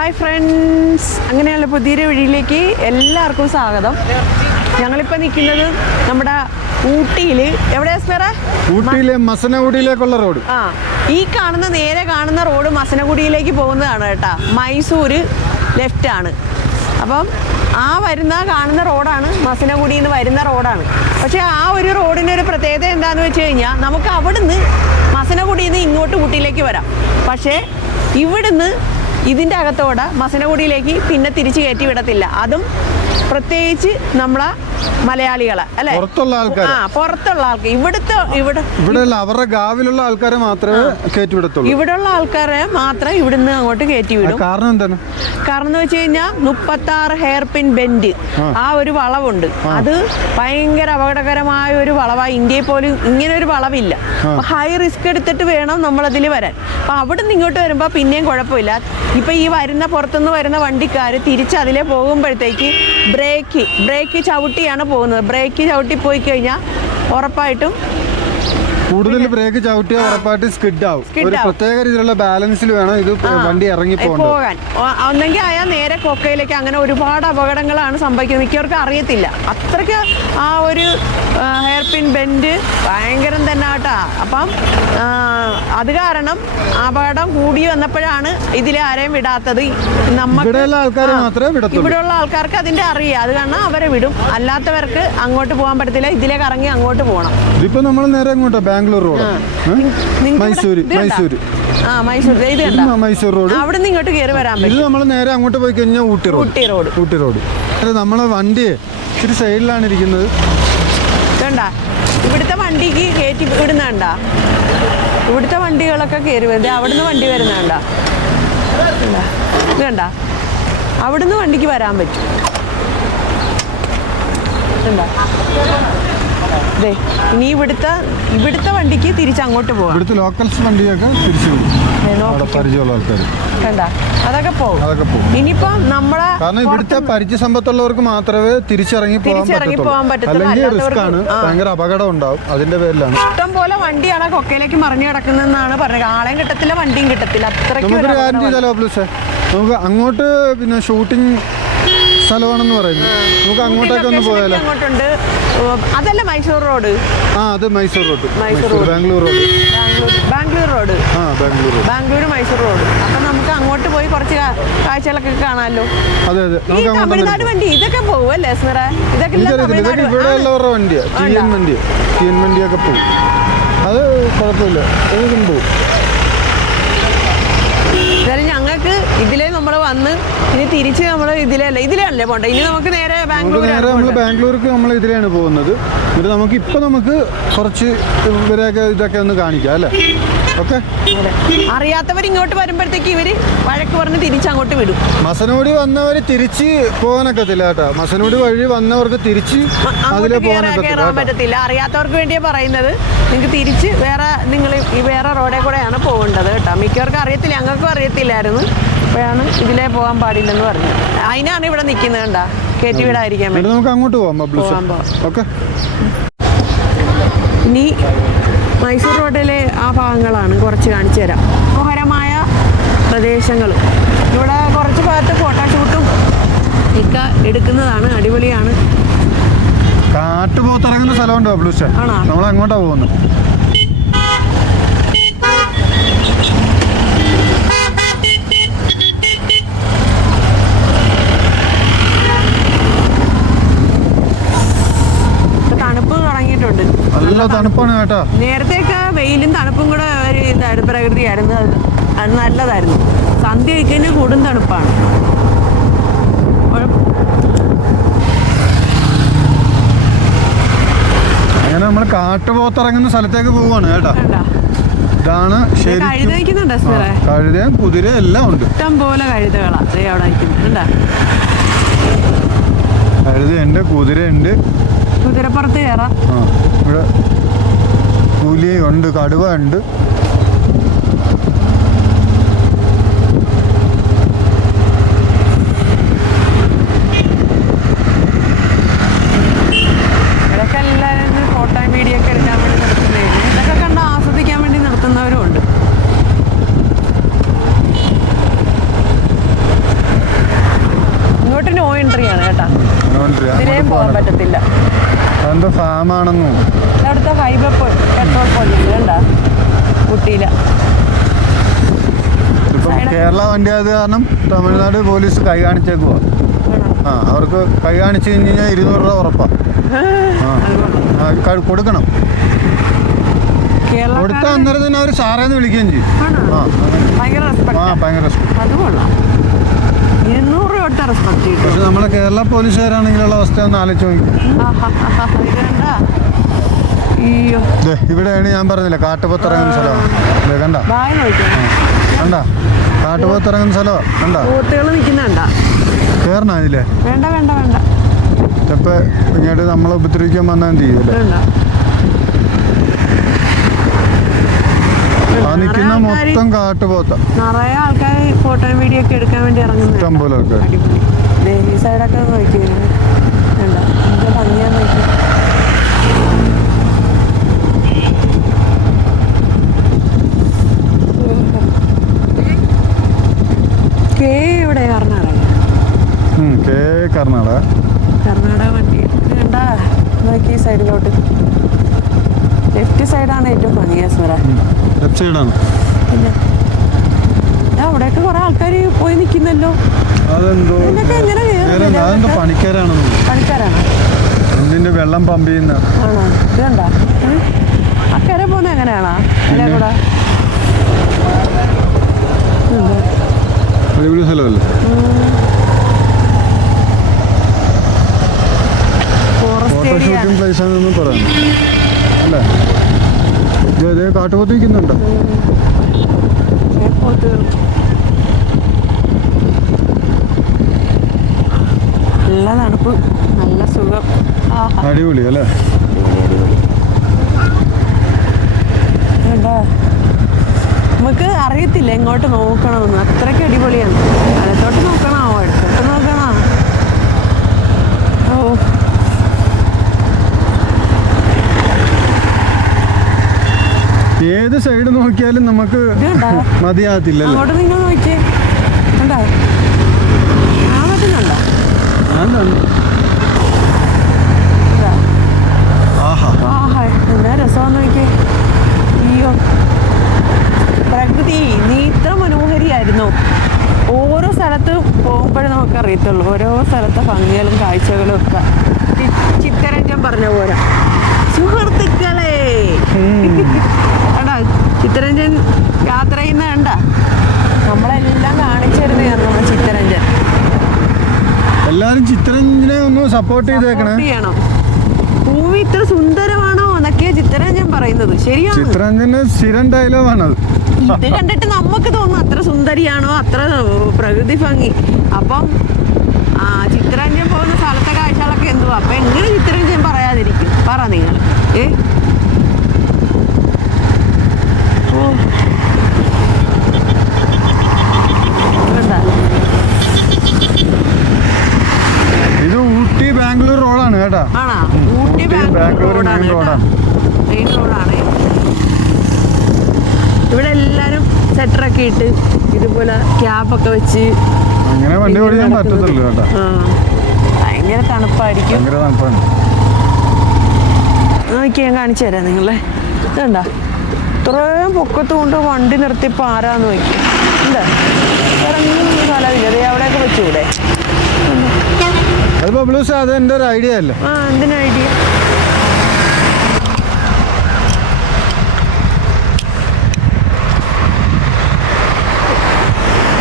Hi friends. അങ്ങനെയുള്ള പുതിയൊരു വഴിയിലേക്ക് എല്ലാവർക്കും സ്വാഗതം. ഞങ്ങളിപ്പോൾ നിൽക്കുന്നത് നമ്മുടെ ഊട്ടിയിൽ എവിടെയാ സ്പെറ ഊട്ടിയിലെ മസനഗുഡിയിലേക്കുള്ള റോഡ്. ആ ഈ കാണുന്ന നേരെ കാണുന്ന റോഡ് മസനഗുഡിയിലേക്ക് പോകുന്നതാണ് കേട്ടോ. മൈസൂർ ലെഫ്റ്റ് ആണ്. അപ്പം ആ വരുന്ന കാണുന്ന റോഡാണ് മസനഗുഡിയിൽ നിന്ന് വരുന്ന റോഡാണ്. പക്ഷേ ആ ഒരു റോഡിന്റെ ഒരു പ്രത്യേകത എന്താണെന്ന് വെച്ച് കഴിഞ്ഞാൽ നമുക്ക് അവിടുന്ന് മസനഗുഡിയിൽ നിന്ന് ഇങ്ങോട്ട് ഊട്ടിയിലേക്ക് വരാം. പക്ഷേ ഇവിടുന്ന് ഇതിന്റെ അകത്തോടെ മസനഗുഡിയിലേക്ക് പിന്നെ തിരിച്ച് കയറ്റി വിടത്തില്ല. അതും പ്രത്യേകിച്ച് നമ്മളെ മലയാളികളെ അല്ലെ? പുറത്തുള്ള ആൾക്കാർ ആ പുറത്തുള്ള ആൾക്കാർ ഇവിടുത്തെ ഇവിടെ ഇവിടെ അവരുടെ ഗാവിലുള്ള ആൾക്കാരെ മാത്രമേ കയറ്റിവിടത്തുള്ളൂ ഇവിടെയുള്ള ആൾക്കാരെ മാത്രം ഇവിടുന്ന് അങ്ങോട്ട് കയറ്റി വിടും കാരണം എന്താണ്? കാരണം എന്ന് വെച്ച് കഴിഞ്ഞാൽ മുപ്പത്തി ആറ് ഹെയർ പിൻ ബെൻഡ് ആ ഒരു വളവുണ്ട്. അത് ഭയങ്കര അപകടകരമായ ഒരു വളവാണ് ഇന്ത്യയിൽ പോലും ഇങ്ങനെ ഒരു വളവില്ല. ഹൈ റിസ്ക് എടുത്തിട്ട് വേണം നമ്മളതിൽ വരാൻ. അപ്പൊ അവിടെ നിന്ന് ഇങ്ങോട്ട് വരുമ്പോൾ പിന്നെയും കുഴപ്പമില്ല. ഇപ്പൊ ഈ വരുന്ന പുറത്തുനിന്ന് വരുന്ന വണ്ടിക്കാർ തിരിച്ച് അതിലെ പോകുമ്പോഴത്തേക്ക് ബ്രേക്ക് ബ്രേക്ക് ചവിട്ടിയാണ് പോകുന്നത്. ബ്രേക്ക് ചവിട്ടി പോയി കഴിഞ്ഞാൽ ഉറപ്പായിട്ടും കൂടുതൽ ബ്രേക്ക് ചവിട്ടിയാൽ ഉറപ്പായിട്ട് സ്കിഡ് ആവും. ഒരു പ്രത്യേക രീതിയിലുള്ള ബാലൻസിൽ വേണം ഇത് വണ്ടി ഇറങ്ങി പോകാൻ. ഒന്നെങ്കിൽ അയാൾ നേരെ കൊക്കയിലേക്ക് അങ്ങനെ ഒരുപാട് അപകടങ്ങളാണ് സംഭവിക്കുന്നത്. മിക്കവർക്കും അറിയത്തില്ല. അത്രയ്ക്ക് ആ ഒരു ഹെയർ ബെൻഡ് ഭയങ്കരം തന്നെ കേട്ടാ അപ്പം അത് കാരണം അപകടം കൂടി വന്നപ്പോഴാണ് ഇതിലെ ആരെയും വിടാത്തത്. നമുക്ക് ഇവിടെയുള്ള ആൾക്കാർക്ക് അതിന്റെ അറിയാം. അത് കാരണം അവരെ വിടും. അല്ലാത്തവർക്ക് അങ്ങോട്ട് പോകാൻ പറ്റത്തില്ല. ഇതിലേക്ക് ഇറങ്ങി അങ്ങോട്ട് പോകണം. ഇപ്പൊ നമ്മൾ നേരെ ഇങ്ങോട്ടാ. ബാംഗ്ലൂർ റോഡ്. മൈസൂർ? മൈസൂര്. ആ മൈസൂർ ഇത്? മൈസൂർ റോഡ്. അവിടെ നിന്ന് ഇങ്ങോട്ട് കയറി വരാൻ ഇത് നമ്മൾ നേരെ അങ്ങോട്ട് പോയി കഴിഞ്ഞാൽ Ooty road. Ooty road. Ooty road. നമ്മളെ വണ്ടി ഇച്ചിരി സൈഡിലാണ് ഇരിക്കുന്നത്. ഇതുണ്ട ഇവിടുത്തെ വണ്ടിക്ക് കയറ്റി വിടുന്നണ്ട. ഇവിടുത്തെ വണ്ടികളൊക്കെ കയറി വരുന്നത് അവിടുന്ന് വണ്ടി വരുന്നണ്ട. വേണ്ട കണ്ട അവിടുന്ന് വണ്ടിക്ക് വരാൻ പറ്റും. ഇനി ഇവിടുത്തെ ഇവിടുത്തെ വണ്ടിക്ക് തിരിച്ചങ്ങോട്ട് പോകാം ഇവിടുത്തെ ലോക്കൽസ് വണ്ടിയൊക്കെ തിരിച്ചു. അവിടെ പരിചയമുള്ള ആൾക്കാർ കണ്ട? അതൊക്കെ പോകും അതൊക്കെ പോകും ഇനിയിപ്പം നമ്മളെ കാരണം ഇവിടുത്തെ പരിചയ സമ്പത്തുള്ളവർക്ക് മാത്രമേ തിരിച്ചിറങ്ങി പോകാൻ തിരിച്ചിറങ്ങി പോകാൻ പറ്റത്തുള്ളൂ. അല്ലെങ്കിൽ റിസ്ക് ആണ് ഭയങ്കര അപകടം ഉണ്ടാവും. അതിന്റെ പേരിലാണ്. ഇഷ്ടം പോലെ വണ്ടിയാണ് കൊക്കയിലേക്ക് മറിഞ്ഞു കിടക്കുന്നതെന്നാണ് പറഞ്ഞത്. ആളെയും കിട്ടത്തില്ല വണ്ടിയും കിട്ടത്തില്ല. അത്രയ്ക്ക് ഒരു നമുക്കൊരു കാര്യം ചെയ്താലോ പ്ലീസ് നമുക്ക് അങ്ങോട്ട് പിന്നെ ഷൂട്ടിംഗ് സ്ഥലമാണെന്ന് പറയുന്നു. നമുക്ക് അങ്ങോട്ടേക്ക് ഒന്ന് പോയാലോ? അങ്ങോട്ടുണ്ട്. അതല്ല മൈസൂർ റോഡ്. ആ അത് Mysore road. Mysore. Bangalore road. Bangalore road. Bangalore Mysore road. അപ്പൊ നമുക്ക് അങ്ങോട്ട് പോയി കുറച്ച് കാഴ്ചകളൊക്കെ കാണാമല്ലോ ഈ തമിഴ്നാട് വണ്ടി ഇതൊക്കെ പോവല്ലേ അല്ലേ സ്മിറ ഇതൊക്കെ എല്ലാം എനിക്കറിയത്തില്ല ഇതൊക്കെ തമിഴ്നാട് ഇവിടെ ആ. ഉള്ളവരുടെ വണ്ടിയാ. ടി എൻ വണ്ടിയാ ടി എൻ വണ്ടിയൊക്കെ പോകും അത് കുഴപ്പമില്ല. ഏതും പോകും എന്തായാലും ഞങ്ങൾക്ക് ഇതിലേ നമ്മൾ വന്ന് ഇനി തിരിച്ച് നമ്മൾ ഇതിലല്ല ഇതിലല്ലേ പോണ്ട ഇനി നമുക്ക് നേരെ ബാംഗ്ലൂർ നേരെ നമ്മൾ ബാംഗ്ലൂർക്ക് നമ്മൾ ഇതിലാണ് പോകുന്നത്. എന്നിട്ട് നമുക്ക് ഇപ്പൊ നമുക്ക് കുറച്ച് ഇവരെയൊക്കെ ഇതൊക്കെ ഒന്ന് കാണിക്കാം അല്ലേ? ഓക്കെ? അറിയാത്തവർ ഇങ്ങോട്ട് വരുമ്പോഴത്തേക്ക് ഇവർ വഴക്ക് പറഞ്ഞ് തിരിച്ച് അങ്ങോട്ട് വിടും. മസനോടി വന്നവര് തിരിച്ച് പോകാനൊക്കത്തില്ല കേട്ടോ. മസനോടി വഴി വന്നവർക്ക് തിരിച്ച് അതിലെ പറ്റത്തില്ല. അറിയാത്തവർക്ക് വേണ്ടിയാ പറയുന്നത്. നിങ്ങൾക്ക് തിരിച്ച് വേറെ നിങ്ങൾ ഈ വേറെ റോഡേ കൂടെയാണ് പോകേണ്ടത് കേട്ടോ. മിക്കവർക്കും അറിയത്തില്ല. ഞങ്ങൾക്കും അറിയത്തില്ലായിരുന്നു. അപ്പോഴാണ് ഇതിലേ പോകാൻ പാടില്ലെന്ന് പറഞ്ഞു. അതിനാണ് ഇവിടെ നിൽക്കുന്നത് കണ്ടാ? കയറ്റി വിടാതിരിക്കാൻ വേണ്ടി നമുക്ക് അങ്ങോട്ട് പോകാം. ഓക്കെ. ഇനി മൈസൂർ റോഡിലെ ആ ഭാഗങ്ങളാണ് കുറച്ച് കാണിച്ചു തരാം. മനോഹരമായ പ്രദേശങ്ങൾ ഇവിടെ കുറച്ച് ഭാഗത്ത് ഫോട്ടോഷൂട്ടും ഒക്കെ എടുക്കുന്നതാണ് അടിപൊളിയാണ്. കാട്ടുപോത്തിറങ്ങുന്ന സ്ഥലമുണ്ടോ ബ്ലൂസ്? ആണോ? നമ്മൾ അങ്ങോട്ടാ പോകുന്നത് ഇപ്പൊ തണുപ്പ് തുടങ്ങിയിട്ടുണ്ട് നല്ല തണുപ്പാണ് കേട്ടോ. നേരത്തെയൊക്കെ വെയിലും തണുപ്പും കൂടെ ഒരു ഇതായിരുന്നു പ്രകൃതിയായിരുന്നു. അത് നല്ലതായിരുന്നു. സന്ധ്യ വയ്ക്കുന്ന കൂടും തണുപ്പാണ്. അങ്ങനെ നമ്മൾ കാട്ടുപോത്തിറങ്ങുന്ന സ്ഥലത്തേക്ക് പോവാണ് കേട്ടോ? ഇതാണ് കഴുതയും കുതിര എല്ലാം ഉണ്ട്. ഇഷ്ടം പോലെ കഴുതകളാണ് അവിടെ കഴുതയുണ്ട് കുതിരയുണ്ട്. കുതിരപ്പുറത്ത് കയറാം. ഇവിടെ പുലിയുണ്ട് കടുവ ഉണ്ട് ഇവിടെയൊക്കെ എല്ലാവരും ഫോട്ടോയും വീഡിയോ ഒക്കെ എടുക്കാൻ വേണ്ടി നിർത്തുന്നേ ഇതൊക്കെ കണ്ട് ആസ്വദിക്കാൻ വേണ്ടി നിർത്തുന്നവരും ഉണ്ട് എൻട്രി ആണ് കേട്ടാ അതുകൊണ്ടിരിക്കുക. ഇതിലേയും പോകാൻ പറ്റത്തില്ല അതെന്തോ ഫാമാണെന്നും? അവിടുത്തെ ഹൈവേ പെട്രോൾ പോലീസ് ഇപ്പം കേരള വണ്ടി ആയത് കാരണം തമിഴ്നാട് പോലീസ് കൈ കാണിച്ചേക്കുവാ. ആ അവർക്ക് കൈ കാണിച്ചു കഴിഞ്ഞ് കഴിഞ്ഞാൽ ഇരുന്നൂറ് രൂപ ഉറപ്പാ. ആ കൊടുക്കണം. കൊടുത്ത അന്നേരം തന്നെ അവർ സാറേന്ന് വിളിക്കുകയും ചെയ്യും? ആ. ഭയങ്കര റെസ്പെക്ട് റെസ്പെക്ട് പക്ഷെ നമ്മളെ കേരള പോലീസുകാരാണെങ്കിലുള്ള അവസ്ഥ ഒന്ന് ആലോചിച്ച് നോക്കി. കണ്ടാ ഇവിടെയാണ് ഞാൻ പറഞ്ഞില്ല സ്ഥലമാണ് കണ്ട. കണ്ട. കാട്ടുപോത്തിറങ്ങുന്ന സ്ഥലമാണ് കണ്ട. നിൽക്കുന്നുണ്ടാ ഇതില്ലേ വേണ്ട വേണ്ട വേണ്ട. ചിലപ്പോൾ ഇങ്ങോട്ട് നമ്മളെ ഉപദ്രവിക്കാൻ വന്നാൽ എന്ത് ചെയ്യും അല്ലേ വേണ്ട ആ നിൽക്കുന്ന മൊത്തം കാട്ടുപോത്ത. നിറയെ ആൾക്കാർ ഫോട്ടോ വീഡിയോ ഒക്കെ എടുക്കാൻ വേണ്ടി ഇറങ്ങുന്നു ഇഷ്ടം പോലെ ആൾക്കാർ ഈ സൈഡൊക്കെ നോക്കി വേണ്ട നോക്കി കേ ഇവിടെ കർണാടക ഉം, കേ കർണാടക കർണാടക വണ്ടി ഇത് കണ്ടാ നോക്കി ഈ സൈഡിലോട്ട് ലെഫ്റ്റ് സൈഡാണ് ഏറ്റവും ഭംഗിയാ സുര സൈഡാണ്. ദാ അവിടെയൊക്കെ കുറെ ആൾക്കാർ പോയി നിൽക്കുന്നല്ലോ. പണിക്കാരാണോ. വെള്ളം പമ്പ് ചെയ്യുന്ന ആണോ. അക്കരെ പോകുന്ന എങ്ങനെയാണോ? കൂടെ? അടിപൊളി സ്ഥലമല്ലേ? പ്ലേസ് ആണെന്ന് പറയാം അല്ലേ? ഇത് കാട്ടുപോത്ത് നിൽക്കുന്നുണ്ടോ നല്ല തണുപ്പ് നല്ല സുഖം. അടിപൊളി അല്ലേ? നമുക്ക് അറിയത്തില്ല എങ്ങോട്ട് നോക്കണമെന്ന്. അത്രയ്ക്ക് അടിപൊളിയാണ്. ഏത് സൈഡ് നോക്കിയാലും നമുക്ക് മതിയാകത്തില്ല പ്രകൃതി നീ ഇത്ര മനോഹരിയായിരുന്നു. ഓരോ സ്ഥലത്ത് പോകുമ്പോഴേ നമുക്ക് അറിയത്തുള്ളൂ ഓരോ സ്ഥലത്തെ ഭംഗികളും കാഴ്ചകളും ഒക്കെ. ചിത്തരഞ്ജൻ പറഞ്ഞ പോലെ. സുഹൃത്തുക്കളെ ചിത്തരഞ്ജൻ യാത്ര ചെയ്യുന്ന കണ്ട? നമ്മളെല്ലാം കാണിച്ചു തരുന്നതാണ് നമ്മുടെ ചിത്തരഞ്ജൻ. എല്ലാരും ചിത്രഞ്ജനെ ഒന്ന് സപ്പോർട്ട് ചെയ്തേക്കണേ ചെയ്യണം. ഭൂമി ഇത്ര സുന്ദരമാണോ എന്നൊക്കെയാ ചിത്രരഞ്ജൻ പറയുന്നത്. ശരിയാണ്? ചിത്രഞ്ജന്റെ സ്ഥിരം ഡയലോഗാണത് ഇത് കണ്ടിട്ട് നമുക്ക് തോന്നും അത്ര സുന്ദരിയാണോ അത്ര പ്രകൃതി ഭംഗി. അപ്പം ചിത്രരഞ്ജൻ പോകുന്ന സ്ഥലത്തെ കാഴ്ചകളൊക്കെ എന്തുവാ? അപ്പൊ എങ്ങനെ ചിത്രരഞ്ജൻ പറയാതിരിക്കും? പറ നിങ്ങൾ. ഏ ഓ കണ്ടാ? ഇത് ഊട്ടി ബാംഗ്ലൂർ റോഡാണ് കേട്ടാ. ഊട്ടി ബാംഗ്ലൂർ റോഡാണ് മെയിൻ റോഡാണ്. ഇവിടെ എല്ലാരും സെറ്ററൊക്കെ ഇട്ട് ഇതുപോലെ ക്യാബൊക്കെ വെച്ച് അങ്ങനെ വണ്ടി ഓടിക്കാൻ പറ്റത്തുള്ളൂ കേട്ടാ. ഭയങ്കര തണുപ്പായിരിക്കും. ഭയങ്കര തണുപ്പാണ്. നോക്കി ഞാൻ കാണിച്ചു തരാം നിങ്ങളെ. ഇതുണ്ട? ഇത്രയും പൊക്കത്ത് കൊണ്ട് വണ്ടി നിർത്തിയപ്പോൾ ആരാന്ന് നോക്കി. എന്താ സ്ഥലമില്ല അവിടെയൊക്കെ ബബ്ലൂസ് അത് എന്റെ ഒരു ഐഡിയ അല്ലേ? ആ എന്തിനാ ഐഡിയ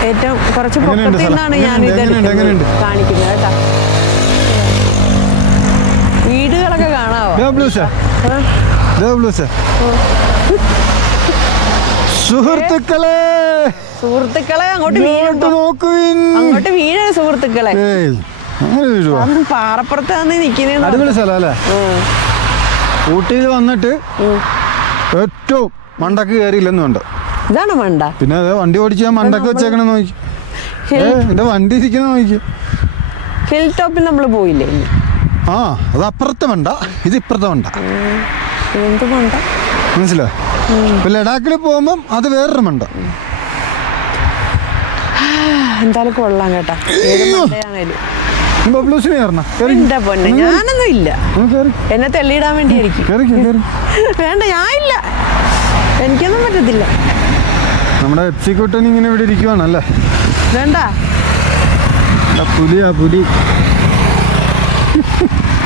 ഏറ്റവും കുറച്ച് പൊക്കത്തിൽ നിന്നാണ് ഞാൻ ഇത്? കാണിക്കുന്നത് കേട്ടാ. വീടുകളൊക്കെ കാണാവോ? ബ്ലൂസ് ആ? സുഹൃത്തുക്കളെ. സുഹൃത്തുക്കളെ അങ്ങോട്ട് നോക്കുവിൻ അങ്ങോട്ട് വീഴ സുഹൃത്തുക്കളെ. പാറപ്പുറത്താണ് അടിപൊളി ഊട്ടിയിൽ വന്നിട്ട് ഏറ്റവും മണ്ടക്ക് കയറിയില്ലെന്ന് വേണ്ട ഇതാണ് മണ്ട. പിന്നെ അതെ വണ്ടി ഓടിച്ച് ഞാൻ മണ്ടക്ക് വെച്ചേക്കണ നോക്കി. എന്റെ വണ്ടി ഇരിക്കുന്ന നോക്കി. ഹിൽ ടോപ്പിൽ നമ്മൾ പോയില്ലേ ആ അത് അപ്പുറത്തെ മണ്ട. ഇത് ഇപ്പുറത്തെ വണ്ട എന്ത് മണ്ട? മനസ്സിലായോ? ഇപ്പൊ ലഡാക്കിൽ പോകുമ്പം അത് വേറൊരു മണ്ട. എന്തായാലും കൊള്ളാം കേട്ടോ. ഏത് മണ്ടയാണേലും. ബബ്ലൂസിന് കയറണം. കയറി. എന്റെ പൊന്നെ? ഞാനൊന്നും ഇല്ല. ഒന്ന് കയറി. എന്നെ തെള്ളിയിടാൻ വേണ്ടിയായിരിക്കും. കയറി കയറി വേണ്ട ഞാൻ ഇല്ല. എനിക്കൊന്നും പറ്റത്തില്ല. നമ്മുടെ എക്സിക്യൂട്ടൻ ഇങ്ങനെ ഇവിടെ ഇരിക്കുവാണല്ലേ? വേണ്ട. ആ പുലിയാ പുലി.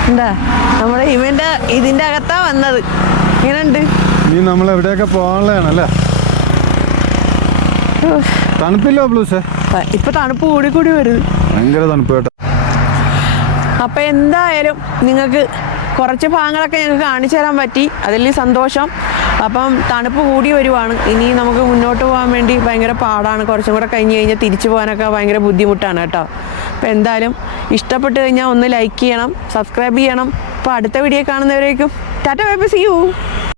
എന്താ? നമ്മുടെ ഇവന്റെ ഇതിന്റെ അകത്താ വന്നത്. ഇങ്ങനെയുണ്ട്. നീ നമ്മൾ എവിടെയൊക്കെ പോകാനുള്ളതാണല്ലേ തണുപ്പില്ലോ ബ്ലൂസ്? ഇപ്പൊ തണുപ്പ് കൂടി കൂടി വരുന്നു. ഭയങ്കര തണുപ്പ് കേട്ടോ. അപ്പൊ എന്തായാലും നിങ്ങൾക്ക് കുറച്ച് ഭാഗങ്ങളൊക്കെ ഞങ്ങൾക്ക് കാണിച്ചു തരാൻ പറ്റി. അതിൽ സന്തോഷം. അപ്പം തണുപ്പ് കൂടി വരുവാണ്. ഇനി നമുക്ക് മുന്നോട്ട് പോകാൻ വേണ്ടി ഭയങ്കര പാടാണ്. കുറച്ചും കൂടെ കഴിഞ്ഞ് കഴിഞ്ഞാൽ തിരിച്ചു പോകാനൊക്കെ ഭയങ്കര ബുദ്ധിമുട്ടാണ് കേട്ടോ. അപ്പം എന്തായാലും ഇഷ്ടപ്പെട്ട് കഴിഞ്ഞാൽ ഒന്ന് ലൈക്ക് ചെയ്യണം സബ്സ്ക്രൈബ് ചെയ്യണം. അപ്പോൾ അടുത്ത video കാണുന്നവരേക്കും. Tata bye see you